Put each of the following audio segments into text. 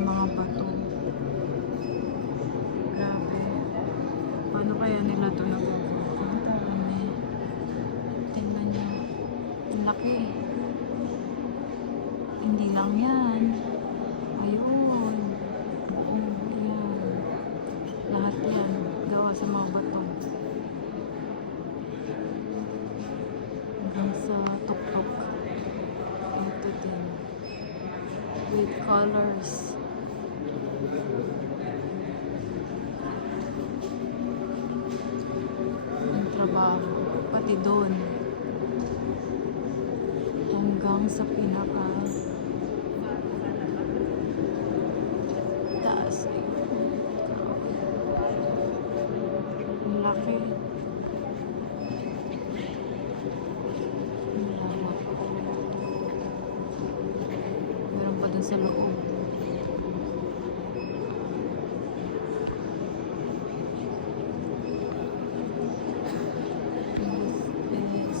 mga bato. Grabe. Paano kaya nila ito nagugulo? Ang dami. Tingnan nyo. Ang laki. Hindi lang yan. Ayun. Buong yan. Lahat yan. Gawa sa mga bato. Hanggang sa tuktok. Ito din. With colors. Ang trabaho. Pati doon. Hanggang sa pinaka taas. Ang laki. Ang lawak. Meron pa dun sa loob. This is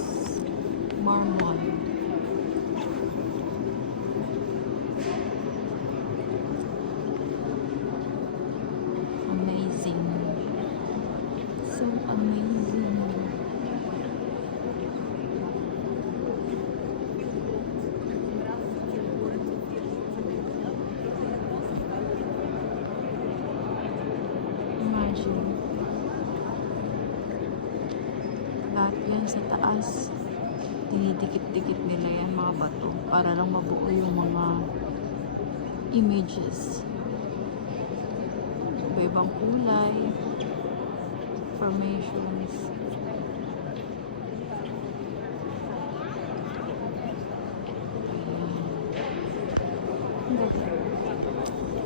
marble. Amazing. So amazing. Imagine. Lahat yan sa taas. Dinidikit-dikit nila yan mga bato para lang mabuo yung mga images. Iba-ibang kulay, formations. Ayan. Ang ganda.